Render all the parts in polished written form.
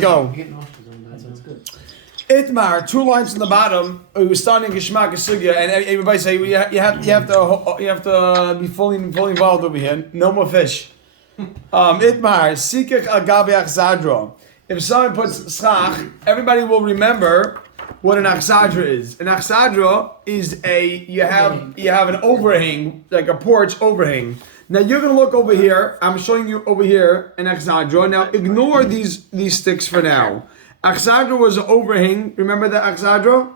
Go. Itmar, 2 lines from the bottom. We're starting Geshmak Sugya, and everybody say you have to be fully involved over here. No more fish. Itmar, Sikach Agabe Achzadra. If someone puts schach, everybody will remember what an achzadra is. An achzadra is you have an overhang, like a porch overhang. Now you're going to look over here. I'm showing you over here an achzadra. Now ignore these sticks for now. Achzadra was the overhang. Remember that achzadra?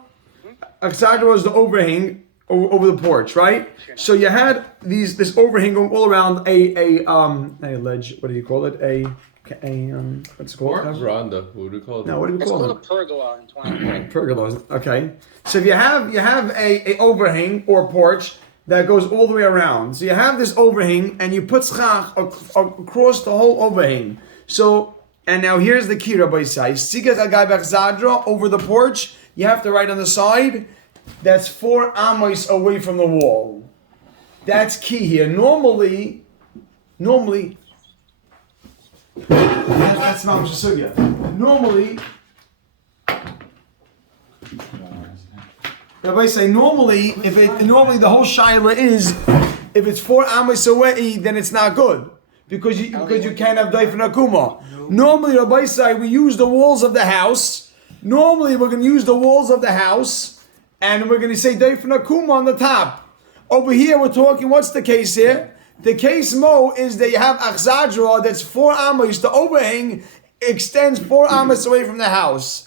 Achzadra was the overhang over the porch, right? So you had this overhang going all around a ledge. What do you call it? What's it called? Veranda. What do we call it? No, what do we call it? It's called a pergola in 20. Pergola. Okay. So if you have a overhang or porch that goes all the way around. So you have this overhang and you put schach across the whole overhang. So, and now here's the key, Rabbi Isai. Sigat agai b'achzadra over the porch. You have to write on the side. That's 4 amos away from the wall. That's key here. Normally. That's not Sugya. Normally, Rabbi say normally the whole shaila is if it's 4 amos away, then it's not good because you can't have daif and akuma. Normally, Rabbi say we use the walls of the house. Normally, we're going to use the walls of the house, and we're going to say daif and akuma on the top. Over here, we're talking. What's the case here? The case mo is that you have achzadra that's 4 amos. The overhang extends 4 amos away from the house.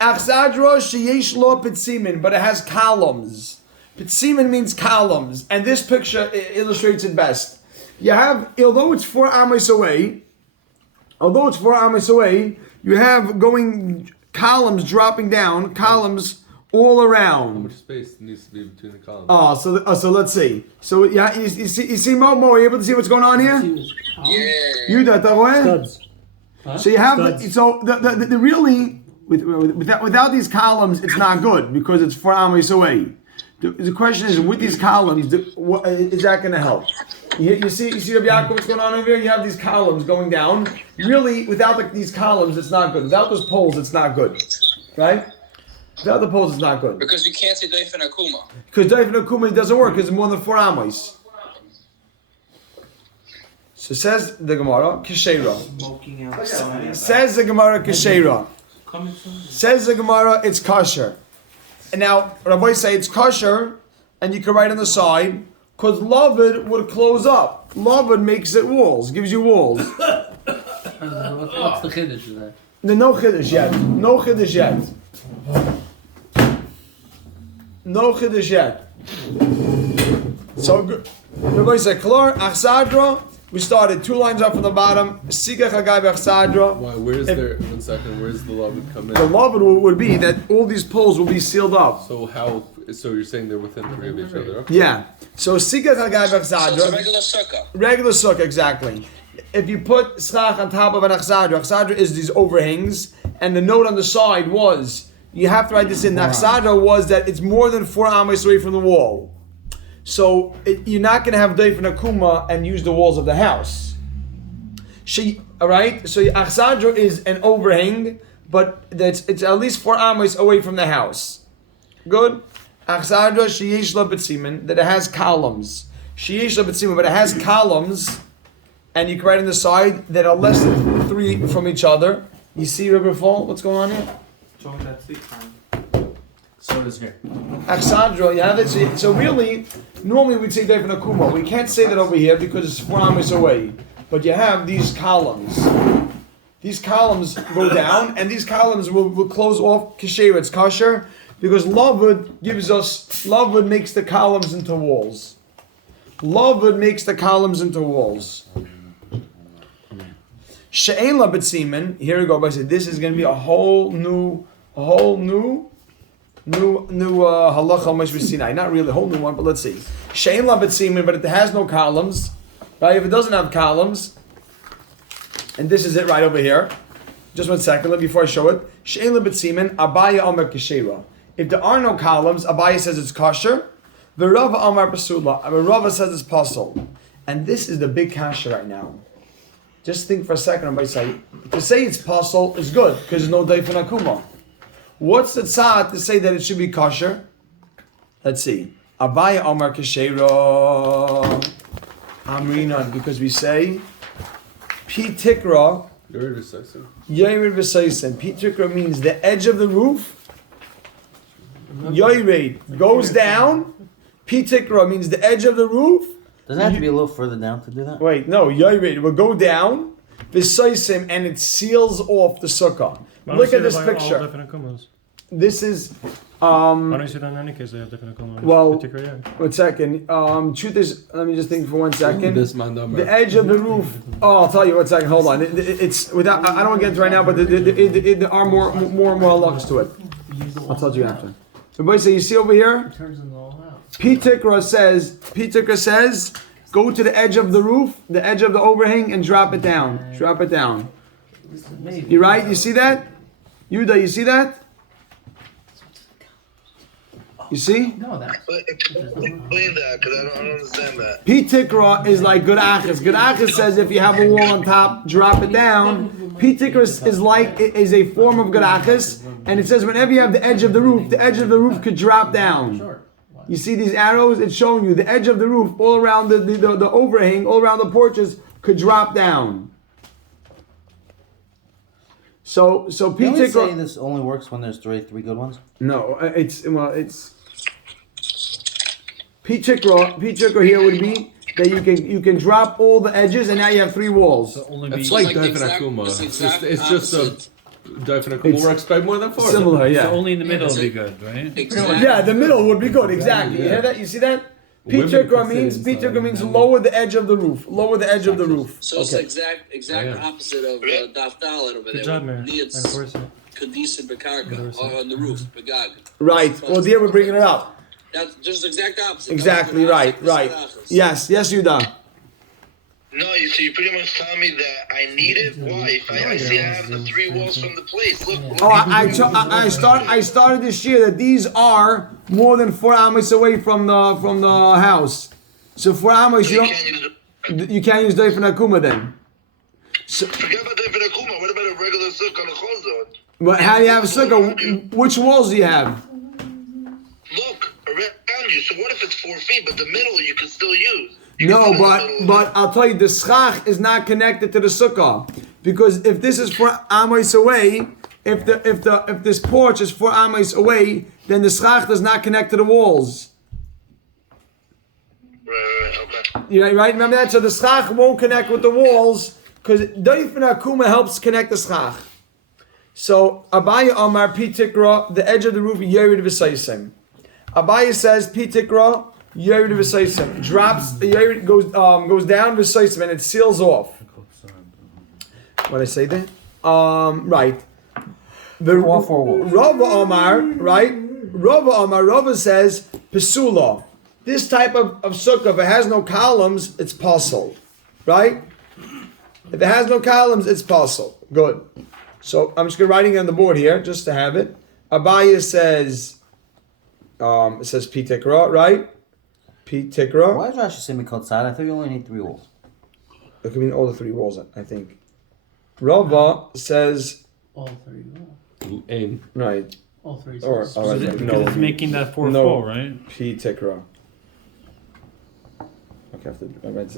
Achzadra sheyesh lo pitzimin, but it has columns. Pitzimin means columns, and this picture illustrates it best. You have, although it's 4 amos away, you have going columns dropping down, columns all around. How much space needs to be between the columns? So let's see. So yeah, you see Mo, are you able to see what's going on here? Yeah. You that way? Studs. So you have the really without these columns, it's not good because it's 4 amos away. The question is, with these columns, is that going to help? You see Rabbi Yaakov, what's going on over here? You have these columns going down. Really, without these columns, it's not good. Without those poles, it's not good, right? Without the poles, it's not good. Because you can't say daif and akuma. Because daif and akuma doesn't work because it's more than 4 amos. So says the Gemara, Kisheira. Says the Gemara, Kisheira. Says the Gemara, it's kosher. And now, Rabbi say it's kosher, and you can write on the side, because Lavid would close up. Lavid makes it walls, gives you walls. What's the chiddush there? No chiddush yet. No chiddush yet. No chiddush yet. So, Rabbi say, Klar, Achzadra, we started 2 lines up from the bottom. Sikach Hagai Achzadra. Why? Where's the Lavid come in? The Lavid would be that all these poles will be sealed up. So you're saying they're within 3 of each other? Okay. Yeah. So Sikach Hagai Achzadra. So it's a regular sukkah. Regular sukkah, exactly. If you put schach on top of an achzadra is these overhangs, and the note on the side was, you have to write this in, the achzadra was that it's more than 4 amos away from the wall. So you're not going to have daif and akuma and use the walls of the house. Alright? So achzadra is an overhang, but it's at least 4 amos away from the house. Good? Achzadra sheyesh la betzimin, that it has columns. Sheyesh la betzimin, but it has columns. And you can write on the side that are less than 3 from each other. You see, Rabbi Fall, what's going on here? So it is here. Achzadra, you have it. So really, normally we'd say Daif and Akuma. We can't say that over here because it's 4 amos away. But you have these columns. These columns go down, and these columns will close off Kesher. It's kosher because Lavid makes the columns into walls. Lavid makes the columns into walls. She'ela b'tzimin. Here we go. I said this is going to be a whole new halacha Moshe Sinai. Not really a whole new one, but let's see. She'ela b'tzimin, but it has no columns. Right? If it doesn't have columns, and this is it right over here. Just 1 second, before I show it. She'ela b'tzimin. Abaya omer keshera. If there are no columns, Abaya says it's kosher. The Rava omer pasula. Rava says it's pasul. And this is the big kasha right now. Just think for a second, everybody say. To say it's possible is good, because there's no Daifen Akuma. What's the tzad to say that it should be kosher? Let's see. Abaya Omar Keshera Amrinan, because we say Pi Tikra Yored V'Saisim. Yored V'Saisim. Pi Tikra means the edge of the roof. Yored goes down. Pi Tikra means the edge of the roof. Doesn't it have to be a little further down to do that? Wait, no, Yored will go down. V'Saisim, and it seals off the sukkah. Look at this picture. This is Why don't you say that in any case they have different akumas? Well, Particular, yeah. 1 second. Truth is, let me just think for 1 second. This man number. The edge of the roof. Oh, I'll tell you 1 second. Hold on. It's without. I don't want to get into it right now, but there are more and more halachas to it. I'll tell you after. Everybody, say you see over here. Turns them all out. Pitikra says, go to the edge of the roof, the edge of the overhang, and drop it down. Drop it down. You right? You see that? Yuda, you see that? You see? No, that's. Explain that, because I don't understand that. Pitikra is like good achas. Good achas says if you have a wall on top, drop it down. Pitikra is a form of good achas, and it says whenever you have the edge of the roof could drop down. Sure. You see these arrows? It's showing you the edge of the roof, all around the overhang, all around the porches, could drop down. So Can we say Pitikra. this only works when there's three good ones? No, it's Pitikra here would be that you can drop all the edges, and now you have 3 walls. It's like Daifen Akuma. It's just a Daifen Akuma It's works by more than 4. Similar, yeah. So only in the middle would be good, right? Exactly. Yeah, the middle would be good. Exactly. You hear that? You see that? Women Pitikra could means sit inside means and lower the edge of the roof. Lower the edge of the roof. So it's Okay. exact Yeah. opposite of Daf Dalet over Good there. job, man. Needs Enforce it. Kadisa Bekarka on the roof, Begag. Right. Well, there we're bringing it up. That's just the exact opposite. Exactly right. Right. Yes. Yes, Yuda. No, so you pretty much tell me that I need it? Why? If I see I have the 3 walls from the place. Look. Oh, I started this year that these are more than 4 amos away from the house. So 4 amos, You can't use it. you can't use Daifen Akuma then. So, Forget about David Akuma. What about a regular sukkah on a chazon? but how do you have a sukkah? Which walls do you have? Look, around you. So what if it's 4 feet, but the middle you can still use? No, but I'll tell you, the schach is not connected to the sukkah, because if this is 4 amos away, if this porch is 4 amos away, then the schach does not connect to the walls. Right, okay. You right? Remember that? So the schach won't connect with the walls, because Daifen Akuma helps connect the schach. So Abaya Amar Pitikra, the edge of the roof, Yerid V'Saisim. Abaya says Pitikra, Yerid V'Saisim. Drops, Yerid goes down V'Saisim, and it seals off. What did I say there? Right. All 4 walls. Rava Amar, right? Rava says Pesula. This type of sukkah, if it has no columns, it's possible, right? If it has no columns, it's possible. Good. So I'm just writing it on the board here, just to have it. Abaya says, it says Pitikra, right? Pitikra. Why is Rashi saying outside? I thought you only need 3 walls. It could mean all the 3 walls, I think. Rava says, All 3 walls. Aim. right. All 3. Or Because no, it's making that 4 no. fall, right? Pitikra.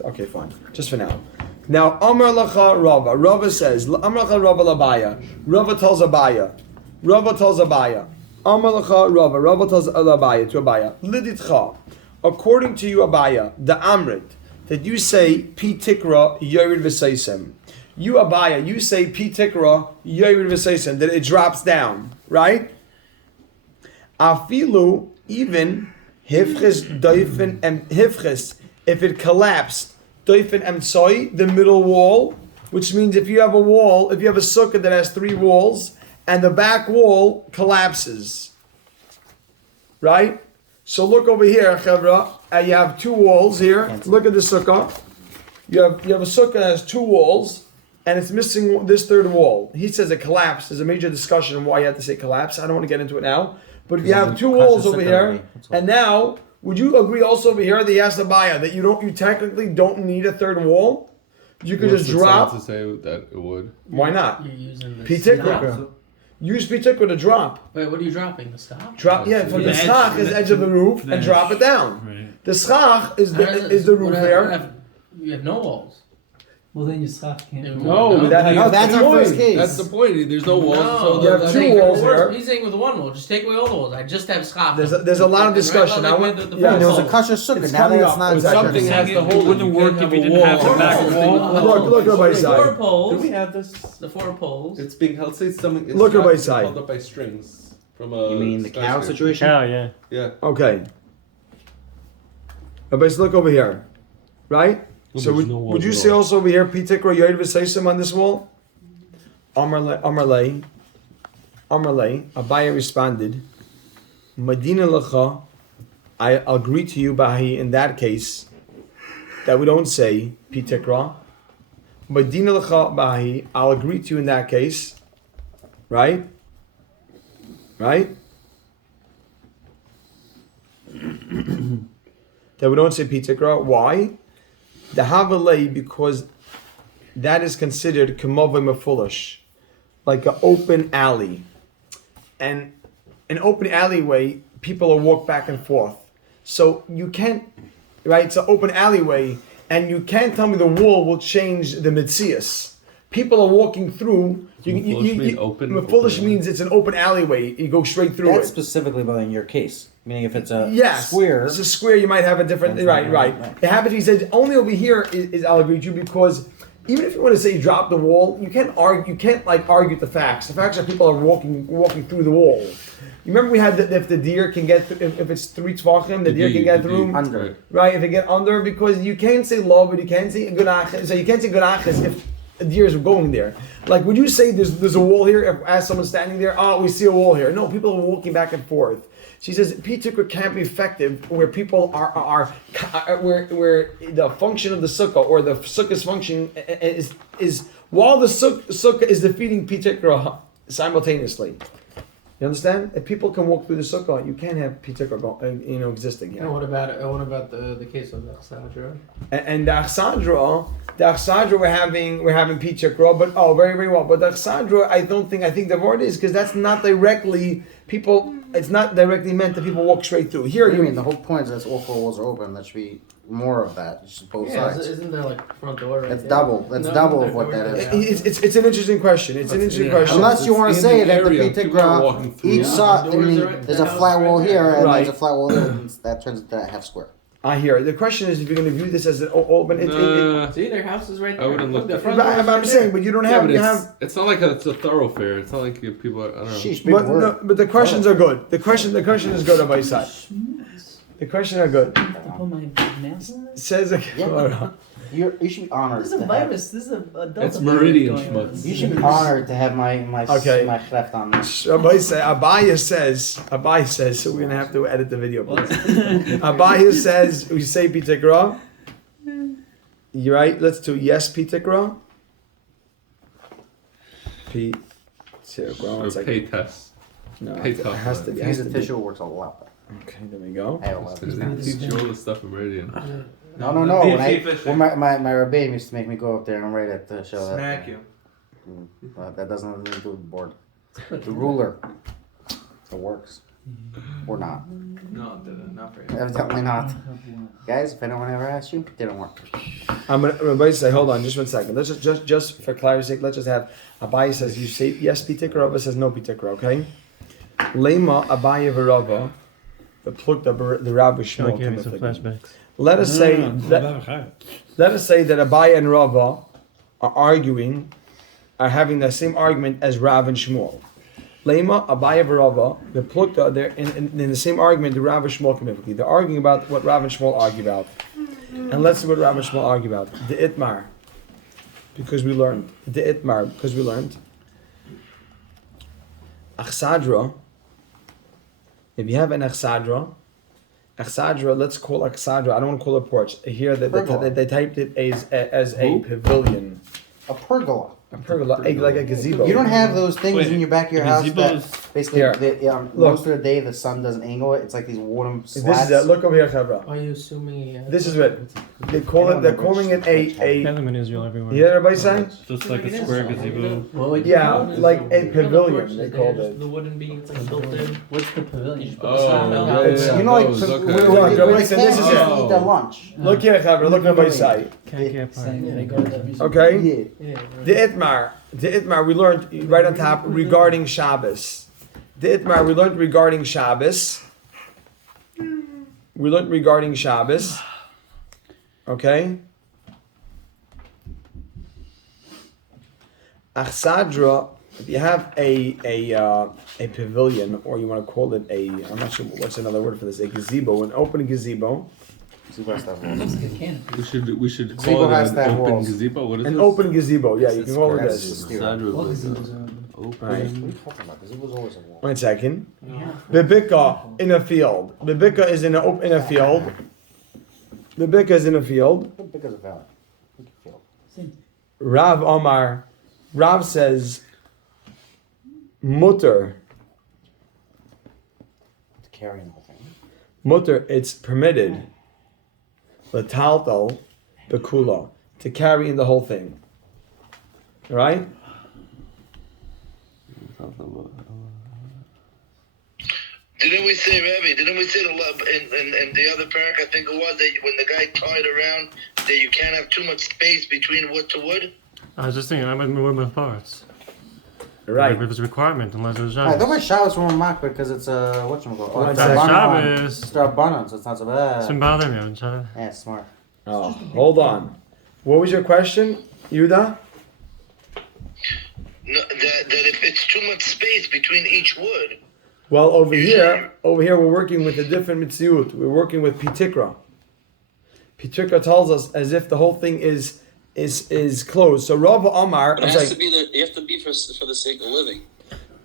Okay, fine. Just for now. Now, Amar Lacha Rava. Rava says, Amar Lacha Rava Labaya. Rava tells Abaya. Amar Lacha Rava. Rava tells Abaya to Abaya. Liditcha. According to you, Abaya, the Amrit, that you say Pitikra Yorid V'Seisem. You, Abaya, you say Pitikra Yorid V'Seisem, that it drops down, right? Afilu, even Hifches Doifen and Hifches, if it collapsed, Doifen Emtsoi, the middle wall, which means if you have a wall, if you have a sukkah that has 3 walls, and the back wall collapses, right? So look over here, Chevra, you have 2 walls here. Look at the sukkah. You have a sukkah that has 2 walls, and it's missing this 3rd wall. He says it collapsed. There's a major discussion on why you have to say collapse. I don't want to get into it now. But if you have 2 walls over here, and now, would you agree also over here that he has to buy that you technically don't need a 3rd wall? You could What's just the drop. sign to say that it would. Why not? You're using the Pitikra. stock. Use pitikra to drop. Wait, what are you dropping? The stock? Drop, yeah, from the The edge, schach is the edge of the roof the and drop edge. it down. Right. The schach is How does it- the roof what there. if you have no walls. Well, then your schach can't. No, but that, No, that's our first case. That's the point. There's no walls. So You have that- two saying walls with the there. He's saying with one wall. Just take away all the walls. I just have schach. There's a lot of discussion. I want- yeah, There was a four kasher sukkah. It's Now coming that's up. not It's Something Exactly. has to hold It wouldn't You work can't if have you a didn't have wall. the back of the wall. Look everybody's The four side. poles. Do we have this? The four poles. It's being held. Say something. It's Look at my not side. Held up by strings from a. You mean the cow skyscraper. situation? Cow, yeah. Yeah. Okay. Everybody look over here. Right? Well, So there's no walls would you at say all. also over here, Pitikra Yoid V'Seisem on this wall? Amarle. Abaya responded, Medina Lecha, I'll agree to you, Bahi, in that case, that we don't say Pitikra. Medina Lecha, Bahi, I'll agree to you in that case. Right? Right? That we don't say Pitikra. Why? The Havalei, because that is considered Kemove Mefulish, like an open alley. And an open alleyway, people will walk back and forth. So you can't, right? It's an open alleyway, and you can't tell me the wall will change the Mitzias. People are walking through. Mefulish mean open? Mefulish Open. means it's an open alleyway. You go straight through That's it. specifically about in your case. Meaning if it's a Yes, square. It's a square. You might have a different. That's Right. right. It happens. He said only over here is I'll agree with you because even if you want to say drop the wall, you can't argue. You can't argue the facts. The facts are people are walking through the wall. You remember we had that if the deer can get if it's 3 tvachim, the deer can get through. Under. Right, if they get under, because you can't say love, but you can't say good achas. So you can't say good achas if a deer is going there. Like, would you say there's a wall here? If as someone's standing there, oh, we see a wall here. No, people are walking back and forth. She says Pitikra can't be effective where people are where the function of the sukkah or the sukkah's function is while the sukkah is defeating Pitikra simultaneously. You understand? If people can walk through the sukkah, you can't have Pitikra existing here. And what about the case of Alexandra? And the Achsadra we're having Pitikra, but very very well. But the Achsadra, I think the word is because that's not directly people. It's not directly meant that people walk straight through. Here What do you you mean? The whole point is that all 4 walls are open. That should be more of that. Just both Yeah, sides. isn't there like front door? Right That's there? double. That's No, double there- of what there- that there- is. It's an interesting question. It's an interesting question. Unless you want to in say the that the area, people are walking Pitikra, through. each Yeah. side, I Doors mean, are- there's the a house flat is wall right here, there. and Right. there's a flat wall there, and that turns into a half square. I hear it. The question is if you're going to view this as an open. Nah. See, their house is right there. I wouldn't look the at front But door is I'm right saying, there. but you don't Yeah, have but you it's, have. it's not like it's a thoroughfare. It's not like people are. I don't know. Sheesh, big But, word. no, but the questions are good. The question is good on my side. The questions are good. I have to put my mask on this? Says Yeah. You should be honored. This is a to have- virus. This is a Delta It's virus Meridian going on. schmutz. You should be honored to have my Okay. my cleft on this. Abaya says, so we're gonna have to edit the video. Please. Abaya says we say Pitikra. You're right. Let's do yes Pitikra. Pitikra. One Or second. pay tests. No, pay it tough, has to man. be. Use Has to the be. tissue works a lot better. Okay, there we go. I have a lot of They teach you all the stuff in Meridian. No. When my rabbin used to make me go up there and write at the show. Smack you. That doesn't have anything to do with the board. The ruler. It works. Or not. No, it didn't. Not for you. Evidently not. Guys, if anyone ever asked you, it didn't work. I'm gonna say, hold on, just 1 second. Let's just for clarity's sake, let's just have Abaye says you say yes Pitikra, Rava says no Pitikra, okay? Lema Abaye v'Rava, the pluk the Rabbi Shmuel. Like having some flashbacks. Let us say let us say that Abaye and Rava are having the same argument as Rav and Shmuel. Lema Abaye v'Rava, the pluk they're in the same argument the Rav and Shmuel come. They're arguing about what Rav and Shmuel argue about. And let's see what Rav and Shmuel argue about. The Itmar. Because we learned. Achsadra. If you have an Achsadra, let's call Achsadra. I don't want to call it a porch. Here they typed it as a pavilion. A pergola. A pergola, like a gazebo. You don't have those things Wait, in your back of your house that gazebos- Basically, Here. most of the day the sun doesn't angle it. It's like these wooden slats. This is it. Look over here, Chavra. Are you assuming? This is it. They're calling it They have them in Israel everywhere. You hear everybody saying? Just like a square gazebo. What would you Yeah, call it? like a You know, pavilion. They the called porch, it. The wooden beams like built in. What's the pavilion? Oh, It's- yeah, You know, like those, okay. where Look, the this is kids it. eat their lunch. Look here, Chavra. Look on everybody's side. Can't get Saying apart. they go to the museum. Okay? Yeah. Yeah. The Itmar, we learned right on top regarding Shabbos. The Itmar, we learned regarding Shabbos. We learned regarding Shabbos. Okay? Achsadra, if you have a pavilion, or you want to call it I'm not sure what's another word for this, a gazebo, an open gazebo. Gazebo has to have walls. Looks like a canopy. We should Gazebo call it has an to have open walls. gazebo. What is An this? open gazebo, yeah, you can call it That's this. just theory. Sadra What was, is it? open. What are you talking about? Gazebo's always a wall. 1 second. Yeah. Bibika in a field. Bibika is in a field. Bibika is in a field. How big is a valley? Big field. Rav Omar, Rav says, mutter, To carry the whole thing. mutter, it's permitted, l'taltal, bekula, to carry in the whole thing. Right? Didn't we say, Rabbi? Didn't we say in the other parak? I think it was that when the guy tied around that you can't have too much space between wood to wood. I was just thinking, I might move with parts. Right. If it's a requirement, unless it's Alright, don't Shabbos. make Shabbos from a mock because it's whatchamacallit. Oh, it's That's Shabbos. It's Rabbanon, so it's not so It's been bad. bothering me. I'm trying to... Yeah, it's smart. Oh, hold on. What was your question, Yuda? No, that if it's too much space between each wood. Well, over here we're working with a different mitziut. We're working with pitikra. Pitikra tells us as if the whole thing is closed. So Rav Omar, But I'm it has saying, to be you have to be for the sake of living.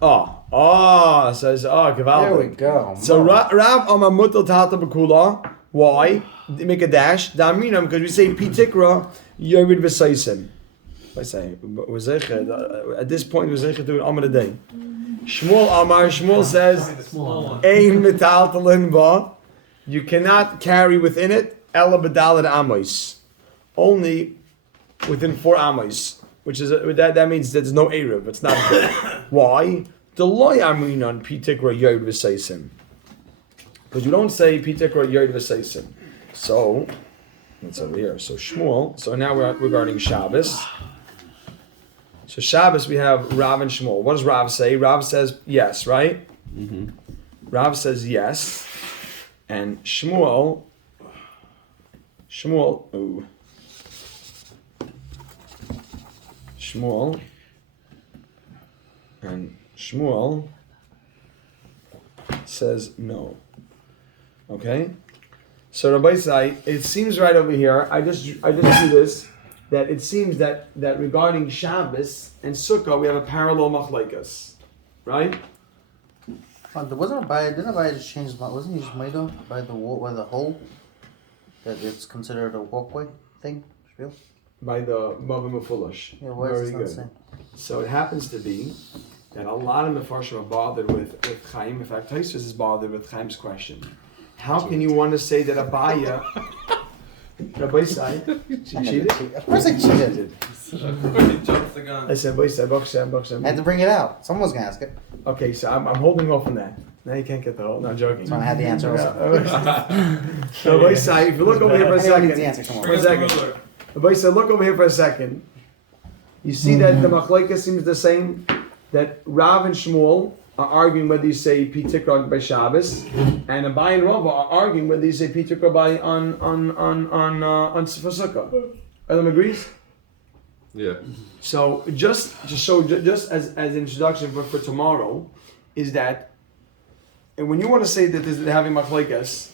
says gewaldig. There we go. So Rav Omar mutal tata bekula. Why? Make a dash. Daminam, because we say pitikra yovid v'saisim. I say at this point we're zeicha doing Amar a day. Shmuel Amar. Shmuel says ein metaltalin ba. You cannot carry within it ela bedalad amos. Only within 4 amos, which is that means there's no erev. It's not good. Why? The loy aminan pitikra yod v'seisim. Because you don't say pitikra yod v'seisim. So it's over here. So Shmuel. So now we're regarding Shabbos. So Shabbos we have Rav and Shmuel. What does Rav say? Rav says yes, right? Mm-hmm. Rav says yes, and Shmuel. Ooh. Shmuel, and Shmuel says no. Okay, so Rabbi Sai, it seems right over here. I just do this. That it seems that regarding Shabbos and Sukkah we have a parallel machlekes, right? Wasn't didn't Abaya just change? Wasn't he just made up by the wall, by the hole? That it's considered a walkway thing. Real? By the Bava Mefulish. Yeah, why is it not the same? So it happens to be that a lot of Mefarshim are bothered with Chaim. In fact, Taisus is bothered with Chaim's question. How can you want to say that Abaya, Rabbi Sai, she cheated? Of course I cheated. He jumps the gun. I said, Rabbi Sai, I had to bring it out. Someone was gonna ask it. Okay, so I'm holding off on that. Now you can't get the whole. No, I'm joking. So I had the answer also. So Rabbi Sai, if you look over here for a Anyone needs the second. answer, come on. For a second. Rabbi Sai, look over here for a second. You see that the machlekes seems the same. That Rav and Shmuel are arguing whether you say Pitikra by Shabbos, and Abai and Rava are arguing whether you say Pitikra by on for Sukkah. Everyone agrees? Yeah. So just as introduction for tomorrow, is that, and when you want to say that they're having machlekes,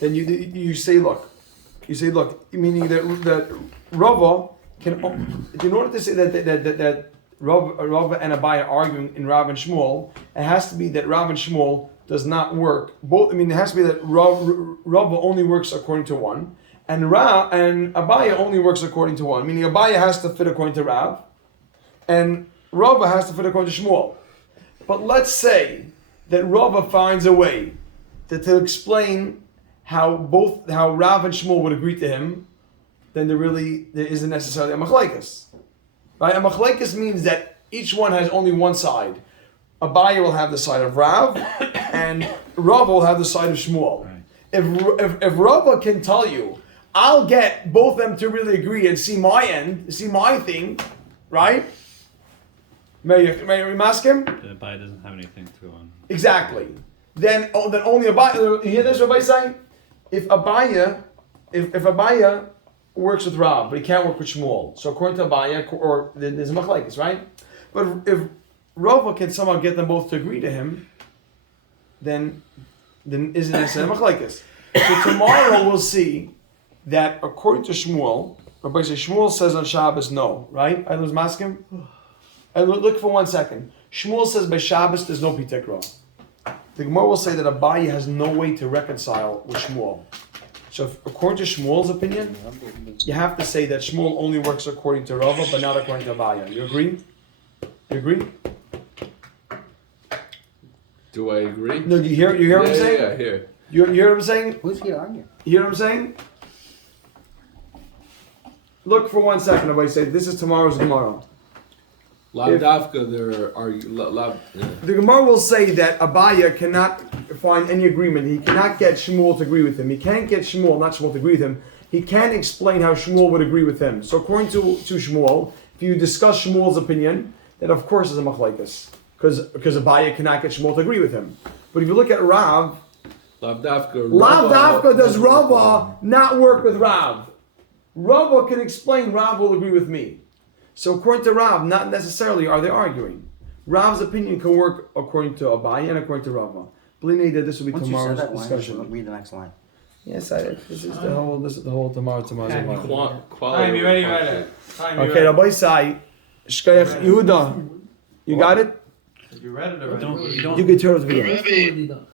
then you say look, meaning that Rava can, in order to say that Rav and Abai are arguing in Rav and Shmuel, it has to be that Rav and Shmuel does not work. Both, it has to be that Rav only works according to one, and Abai only works according to one. Meaning Abai has to fit according to Rav, and Rav has to fit according to Shmuel. But let's say that Rava finds a way to explain how Rav and Shmuel would agree to him, then there isn't necessarily a machlekes. Right? A machlekes means that each one has only one side. Abaye will have the side of Rav, and Rav will have the side of Shmuel. Right. If Rava can tell you, I'll get both of them to really agree and see my end, see my thing, right? May we ask him? The Abai doesn't have anything to go on. Exactly. Then only Abaye. You hear this? What Abaye saying? If Abaye works with Rav, but he can't work with Shmuel, so according to Abaye, or there's a machlekes, right? But if Rava can somehow get them both to agree to him, then isn't necessarily machlekes. So tomorrow we'll see that according to Shmuel, Rabbi says Shmuel says on Shabbos no, right? I was masking. And look for 1 second. Shmuel says by Shabbos there's no pitekra. The Gemara will say that Abaye has no way to reconcile with Shmuel. So according to Shmuel's opinion, you have to say that Shmuel only works according to Rava, but not according to Abaye. You agree? You agree? Do I agree? No, you hear what I'm saying? Yeah, I hear. You hear what I'm saying? Who's here arguing? You hear what I'm saying? Look for 1 second. Everybody say this is tomorrow's Gemara. Lavdavka, The Gemara will say that Abaye cannot find any agreement. He cannot get Shmuel to agree with him. He can't get not Shmuel to agree with him. He can't explain how Shmuel would agree with him. So according to Shmuel, if you discuss Shmuel's opinion, then of course it's a machlekes. Because Abaye cannot get Shmuel to agree with him. But if you look at Rav, Lavdavka does Rava not work with Rav. Rava can explain Rav will agree with me. So according to Rav, not necessarily are they arguing. Rav's opinion can work according to Abaye and according to Rava. Believe me that this will be Once tomorrow's you said that discussion. line, read the next line. Yes, this is the whole tomorrow's Time, quality. you ready, ready. Time, you Okay, ready. Rabbi Sai, Shkayach Yehuda, you got it? You read it already. You don't. You can turn off the video. Rabbi,